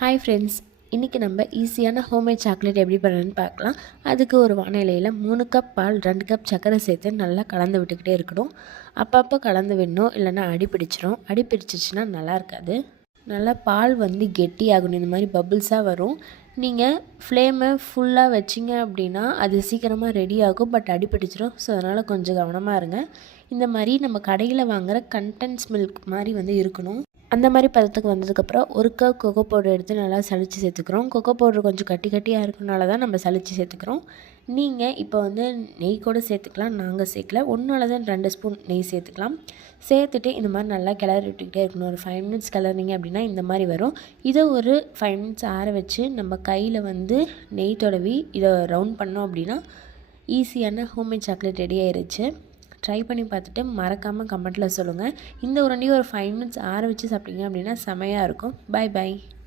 Hi friends, இன்றைக்கி நம்ம ஈஸியான ஹோம்மேட் சாக்லேட் எப்படி பண்ணுறதுன்னு பார்க்கலாம். அதுக்கு ஒரு வானிலையில் 3 கப் பால் 2 கப் சர்க்கரை சேர்த்து நல்லா கலந்து விட்டுக்கிட்டே இருக்கணும். அப்பப்போ கலந்து விடணும், இல்லைன்னா அடி பிடிச்சிரும். அடி பிடிச்சிச்சின்னா நல்லா இருக்காது. நல்லா பால் கெட்டியாகணும், இந்த மாதிரி பபுள்ஸாக வரும். நீங்கள் ஃப்ளேமை ஃபுல்லாக வச்சிங்க அப்படின்னா அது சீக்கிரமாக ரெடி ஆகும், பட் அடி பிடிச்சிரும். ஸோ அதனால் கொஞ்சம் கவனமாக இருங்க. இந்த மாதிரி நம்ம கடையில் வாங்குகிற கண்டென்ஸ் மில்க் மாதிரி இருக்கணும். அந்த மாதிரி பதத்துக்கு வந்ததுக்கப்புறம் 1 கப் கொக்கோ பவுடர் எடுத்து நல்லா சலித்து சேர்த்துக்கிறோம். கொக்கோ பவுடர் கொஞ்சம் கட்டியாக இருக்கனால தான் நம்ம சலித்து சேர்த்துக்கிறோம். நீங்கள் இப்போ நெய் கூட சேர்த்துக்கலாம். நாங்கள் சேர்க்கல, 1 ஸ்பூன் நெய் சேர்த்துக்கலாம். சேர்த்துட்டு இந்த மாதிரி நல்லா கிளறி விட்டுக்கிட்டே இருக்கணும். ஒரு 5 மினிட்ஸ் கிளறிங்க அப்படின்னா இந்த மாதிரி வரும். இதை ஒரு 5 மினிட்ஸ் ஆற வச்சு நம்ம கையில் நெய் தடவி இதை ரவுண்ட் பண்ணோம் அப்படின்னா ஈஸியான ஹோம்மேட் சாக்லேட் ரெடி ஆயிடுச்சு. ட்ரை பண்ணி பார்த்துட்டு மறக்காமல் கமெண்ட்டில் சொல்லுங்கள். இந்த உருண்டையை ஒரு 5 மினிட்ஸ் ஆற வச்சு சாப்பிட்டீங்க அப்படின்னா செமையாக இருக்கும். பை.